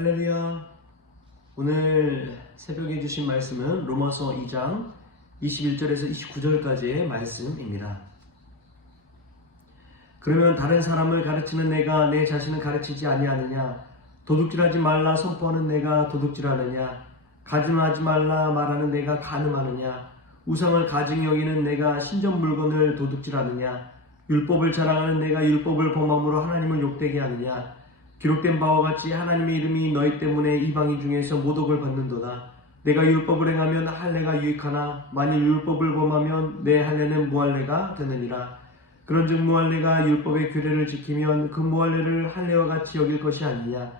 할렐루야. 오늘 새벽에 주신 말씀은 로마서 2장 21절에서 29절까지의 말씀입니다. 그러면 다른 사람을 가르치는 내가 내 자신을 가르치지 아니하느냐? 도둑질하지 말라 선포하는 내가 도둑질하느냐? 가늠하지 말라 말하는 내가 간음하느냐? 우상을 가증히 여기는 내가 신전 물건을 도둑질하느냐? 율법을 자랑하는 내가 율법을 범함으로 하나님을 욕되게 하느냐? 기록된 바와 같이 하나님의 이름이 너희 때문에 이방인 중에서 모독을 받는도다. 내가 율법을 행하면 할례가 유익하나 만일 율법을 범하면 내 할례는 무할례가 되느니라. 그런즉 무할례가 율법의 규례를 지키면 그 무할례를 할례와 같이 여길 것이 아니냐.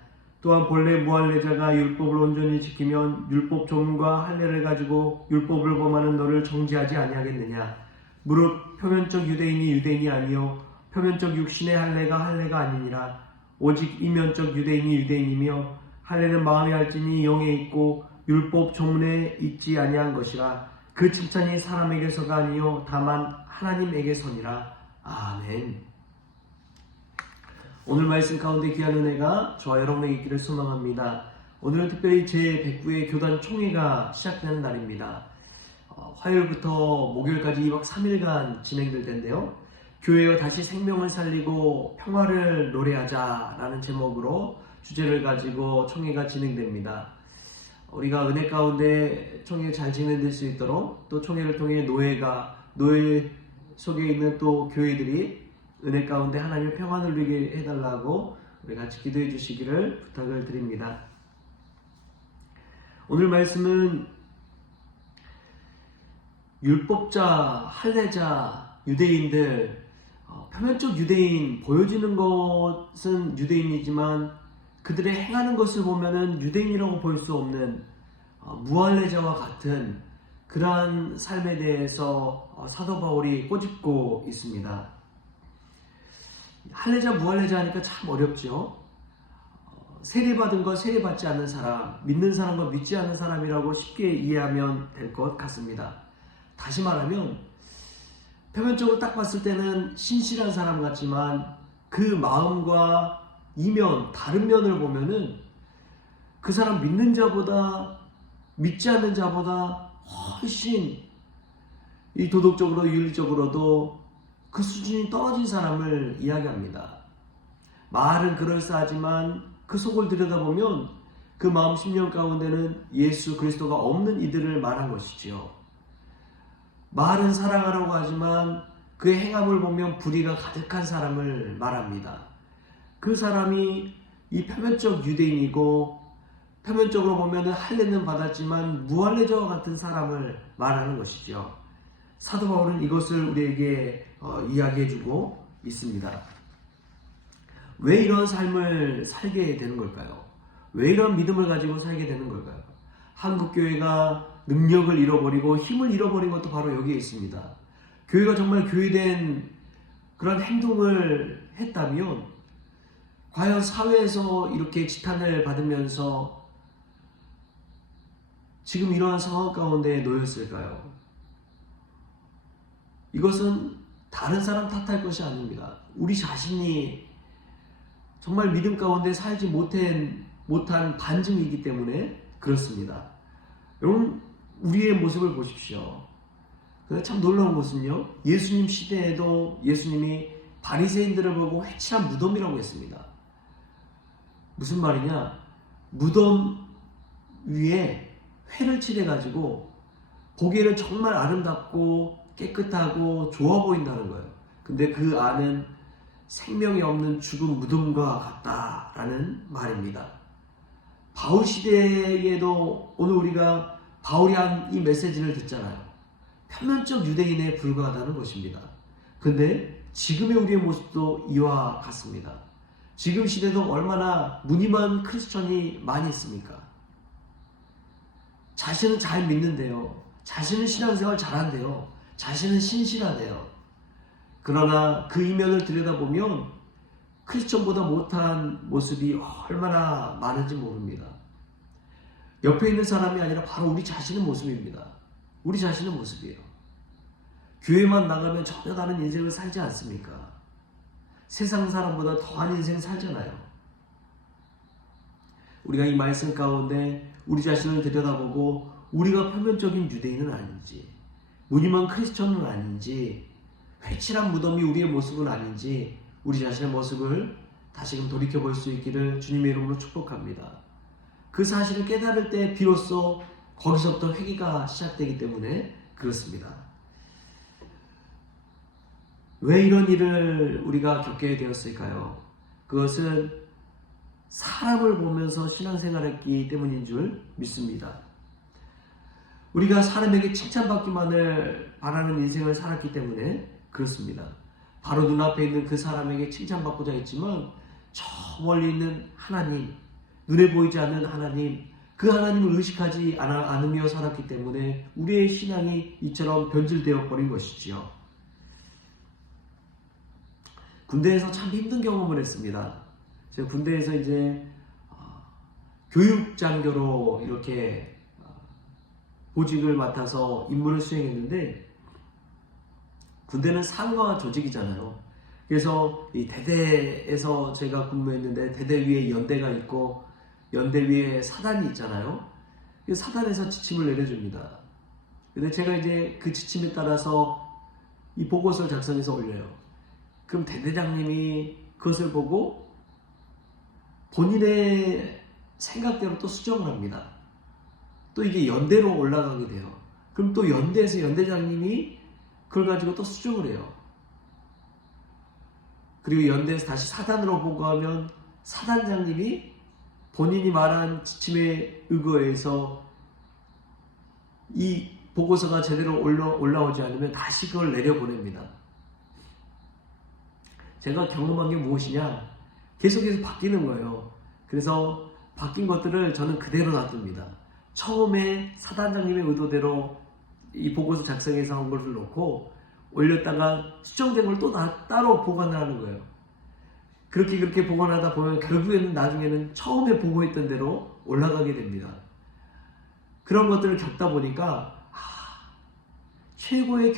또한 본래 무할례자가 율법을 온전히 지키면 율법 조문과 할례를 가지고 율법을 범하는 너를 정죄하지 아니하겠느냐. 무릇 표면적 유대인이 유대인이 아니요 표면적 육신의 할례가 할례가 아니니라. 오직 이면적 유대인이 유대인이며 할례는 마음에 할지니 영에 있고 율법 조문에 있지 아니한 것이라. 그 칭찬이 사람에게서가 아니요 다만 하나님에게서니라. 아멘. 오늘 말씀 가운데 귀한 은혜가 저와 여러분에게 있기를 소망합니다. 오늘은 특별히 제109회 교단 총회가 시작되는 날입니다. 화요일부터 목요일까지 2박 3일간 진행될 텐데요. 교회여 다시 생명을 살리고 평화를 노래하자라는 제목으로 주제를 가지고 총회가 진행됩니다. 우리가 은혜 가운데 총회 잘 진행될 수 있도록 또 총회를 통해 노예 속에 있는 또 교회들이 은혜 가운데 하나님의 평안을 누리게 해달라고 우리 같이 기도해 주시기를 부탁을 드립니다. 오늘 말씀은 율법자, 할례자, 유대인들, 표면적 유대인, 보여지는 것은 유대인이지만 그들의 행하는 것을 보면은 유대인이라고 볼 수 없는 무할례자와 같은 그러한 삶에 대해서 사도 바울이 꼬집고 있습니다. 할례자, 무할례자 하니까 참 어렵죠. 세례받은 것, 세례받지 않는 사람, 믿는 사람과 믿지 않는 사람이라고 쉽게 이해하면 될 것 같습니다. 다시 말하면 표면적으로 딱 봤을 때는 신실한 사람 같지만 그 마음과 이면, 다른 면을 보면은 그 사람 믿는 자보다 믿지 않는 자보다 훨씬 이 도덕적으로 윤리적으로도 그 수준이 떨어진 사람을 이야기합니다. 말은 그럴싸하지만 그 속을 들여다보면 그 마음 심령 가운데는 예수 그리스도가 없는 이들을 말한 것이지요. 말은 사랑하라고 하지만 그의 행함을 보면 불의가 가득한 사람을 말합니다. 그 사람이 이 표면적 유대인이고 표면적으로 보면 할례는 받았지만 무할례자와 같은 사람을 말하는 것이죠. 사도 바울은 이것을 우리에게 이야기해주고 있습니다. 왜 이런 삶을 살게 되는 걸까요? 왜 이런 믿음을 가지고 살게 되는 걸까요? 한국교회가 능력을 잃어버리고 힘을 잃어버린 것도 바로 여기에 있습니다. 교회가 정말 교회된 그런 행동을 했다면 과연 사회에서 이렇게 지탄을 받으면서 지금 이러한 상황 가운데 놓였을까요? 이것은 다른 사람 탓할 것이 아닙니다. 우리 자신이 정말 믿음 가운데 살지 못한 반증이기 때문에 그렇습니다. 여러분, 우리의 모습을 보십시오. 근데 참 놀라운 것은요, 예수님 시대에도 예수님이 바리새인들을 보고 회칠한 무덤이라고 했습니다. 무슨 말이냐? 무덤 위에 회를 칠해가지고 보기에는 정말 아름답고 깨끗하고 좋아 보인다는 거예요. 근데 그 안은 생명이 없는 죽은 무덤과 같다라는 말입니다. 바울 시대에도 오늘 우리가 바울이 한 이 메시지를 듣잖아요. 표면적 유대인에 불과하다는 것입니다. 근데 지금의 우리의 모습도 이와 같습니다. 지금 시대도 얼마나 무늬만 크리스천이 많이 있습니까? 자신은 잘 믿는데요. 자신은 신앙생활 잘한대요. 자신은 신실하대요. 그러나 그 이면을 들여다보면 크리스천보다 못한 모습이 얼마나 많은지 모릅니다. 옆에 있는 사람이 아니라 바로 우리 자신의 모습입니다. 우리 자신의 모습이에요. 교회만 나가면 전혀 다른 인생을 살지 않습니까? 세상 사람보다 더한 인생 살잖아요. 우리가 이 말씀 가운데 우리 자신을 들여다보고 우리가 표면적인 유대인은 아닌지, 무늬만 크리스천은 아닌지, 회칠한 무덤이 우리의 모습은 아닌지 우리 자신의 모습을 다시금 돌이켜볼 수 있기를 주님의 이름으로 축복합니다. 그 사실을 깨달을 때 비로소 거기서부터 회개가 시작되기 때문에 그렇습니다. 왜 이런 일을 우리가 겪게 되었을까요? 그것은 사람을 보면서 신앙생활했기 때문인 줄 믿습니다. 우리가 사람에게 칭찬받기만을 바라는 인생을 살았기 때문에 그렇습니다. 바로 눈앞에 있는 그 사람에게 칭찬받고자 했지만 저 멀리 있는 하나님, 눈에 보이지 않는 하나님, 그 하나님을 의식하지 않으며 살았기 때문에 우리의 신앙이 이처럼 변질되어 버린 것이지요. 군대에서 참 힘든 경험을 했습니다. 제가 군대에서 이제 교육장교로 이렇게 보직을 맡아서 임무를 수행했는데, 군대는 상하 조직이잖아요. 그래서 이 대대에서 제가 근무했는데 대대 위에 연대가 있고 연대 위에 사단이 있잖아요. 사단에서 지침을 내려줍니다. 근데 제가 이제 그 지침에 따라서 이 보고서를 작성해서 올려요. 그럼 대대장님이 그것을 보고 본인의 생각대로 또 수정을 합니다. 또 이게 연대로 올라가게 돼요. 그럼 또 연대에서 연대장님이 그걸 가지고 또 수정을 해요. 그리고 연대에서 다시 사단으로 보고하면 사단장님이 본인이 말한 지침에 의거해서 이 보고서가 제대로 올라오지 않으면 다시 그걸 내려보냅니다. 제가 경험한 게 무엇이냐? 계속해서 바뀌는 거예요. 그래서 바뀐 것들을 저는 그대로 놔둡니다. 처음에 사단장님의 의도대로 이 보고서 작성해서 한 것을 놓고 올렸다가 수정된 걸 또 따로 보관을 하는 거예요. 그렇게 보관하다 보면 결국에는 나중에는 처음에 보고했던 대로 올라가게 됩니다. 그런 것들을 겪다 보니까 최고의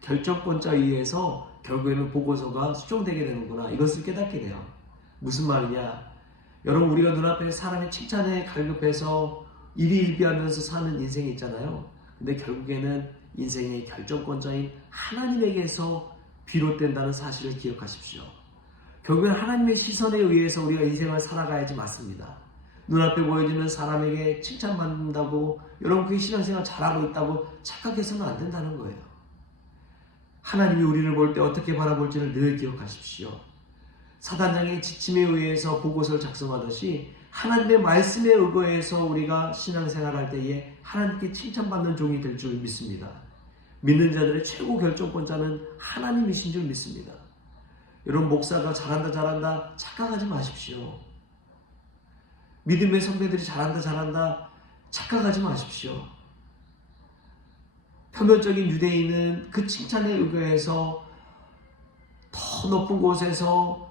결정권자 위에서 결국에는 보고서가 수정되게 되는구나, 이것을 깨닫게 돼요. 무슨 말이냐? 여러분, 우리가 눈앞에 사람의 칭찬에 갈급해서 일희일비하면서 사는 인생이 있잖아요. 근데 결국에는 인생의 결정권자인 하나님에게서 비롯된다는 사실을 기억하십시오. 결국엔 하나님의 시선에 의해서 우리가 인생을 살아가야지 맞습니다. 눈앞에 보여지는 사람에게 칭찬받는다고 여러분 그게 신앙생활 잘하고 있다고 착각해서는 안 된다는 거예요. 하나님이 우리를 볼 때 어떻게 바라볼지를 늘 기억하십시오. 사단장의 지침에 의해서 보고서를 작성하듯이 하나님의 말씀에 의거해서 우리가 신앙생활할 때에 하나님께 칭찬받는 종이 될 줄 믿습니다. 믿는 자들의 최고 결정권자는 하나님이신 줄 믿습니다. 여러분, 목사가 잘한다 착각하지 마십시오. 믿음의 선배들이 잘한다 착각하지 마십시오. 표면적인 유대인은 그 칭찬에 의거해서 더 높은 곳에서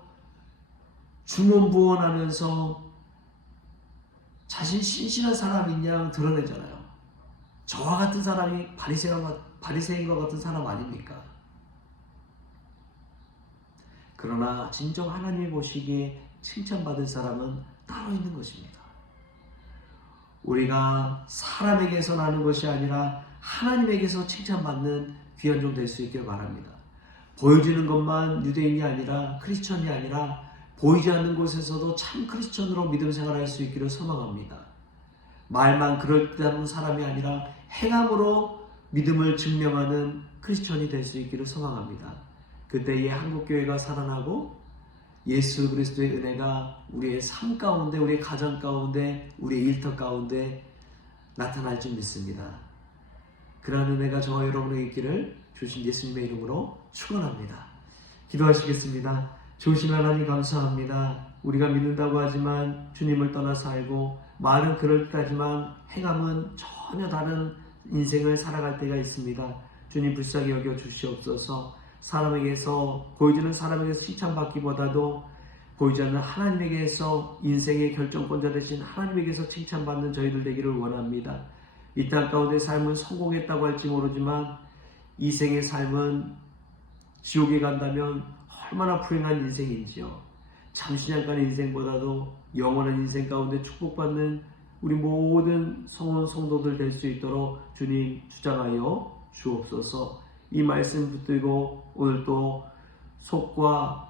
중언부언하면서 자신 신실한 사람인 양 드러내잖아요. 저와 같은 사람이 바리새인과 같은 사람 아닙니까? 그러나 진정 하나님이 보시기에 칭찬받을 사람은 따로 있는 것입니다. 우리가 사람에게서 나는 것이 아니라 하나님에게서 칭찬받는 귀한 종 될 수 있길 바랍니다. 보여지는 것만 유대인이 아니라 크리스천이 아니라 보이지 않는 곳에서도 참 크리스천으로 믿음 생활할 수 있기를 소망합니다. 말만 그럴듯한 사람이 아니라 행함으로 믿음을 증명하는 크리스천이 될 수 있기를 소망합니다. 그때의 한국교회가 살아나고 예수 그리스도의 은혜가 우리의 삶 가운데, 우리의 가정 가운데, 우리의 일터 가운데 나타날 줄 믿습니다. 그러한 은혜가 저와 여러분에게 있기를 주신 예수님의 이름으로 축원합니다. 기도하시겠습니다. 좋으신 하나님 감사합니다. 우리가 믿는다고 하지만 주님을 떠나서 알고 말은 그럴듯하지만 행함은 전혀 다른 인생을 살아갈 때가 있습니다. 주님 불쌍히 여겨 주시옵소서. 사람에게서, 보여지는 사람에게서 칭찬받기보다도 보이지 않는 하나님에게서, 인생의 결정권자 되신 하나님에게서 칭찬받는 저희들 되기를 원합니다. 이 땅 가운데 삶은 성공했다고 할지 모르지만 이 생의 삶은 지옥에 간다면 얼마나 불행한 인생인지요. 잠시잠깐의 인생보다도 영원한 인생 가운데 축복받는 우리 모든 성도들 될 수 있도록 주님 주장하여 주옵소서. 이 말씀 붙들고 오늘도 속과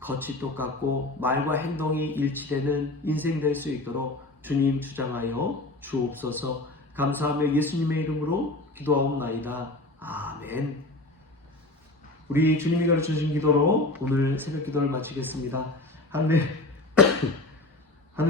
겉이 똑같고 말과 행동이 일치되는 인생 될 수 있도록 주님 주장하여 주옵소서. 감사하며 예수님의 이름으로 기도하옵나이다. 아멘. 우리 주님이 가르쳐주신 기도로 오늘 새벽 기도를 마치겠습니다. 하늘에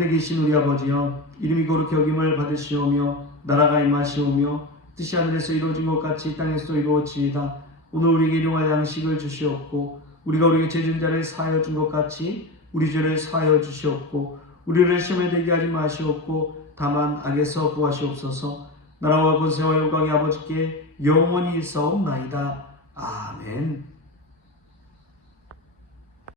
계신 우리 아버지여, 이름이 거룩히 여김을 받으시오며 나라가 임하시오며 뜻이 하늘에서 이루어진 것 같이 땅에서도 이루어지이다. 오늘 우리에게 일용할 양식을 주시옵고 우리가 우리에게 죄진 자를 사하여 준 것 같이 우리 죄를 사하여 주시옵고 우리를 시험에 들게 하지 마시옵고 다만 악에서 구하시옵소서. 나라와 권세와 영광이 아버지께 영원히 있사옵나이다. 아멘.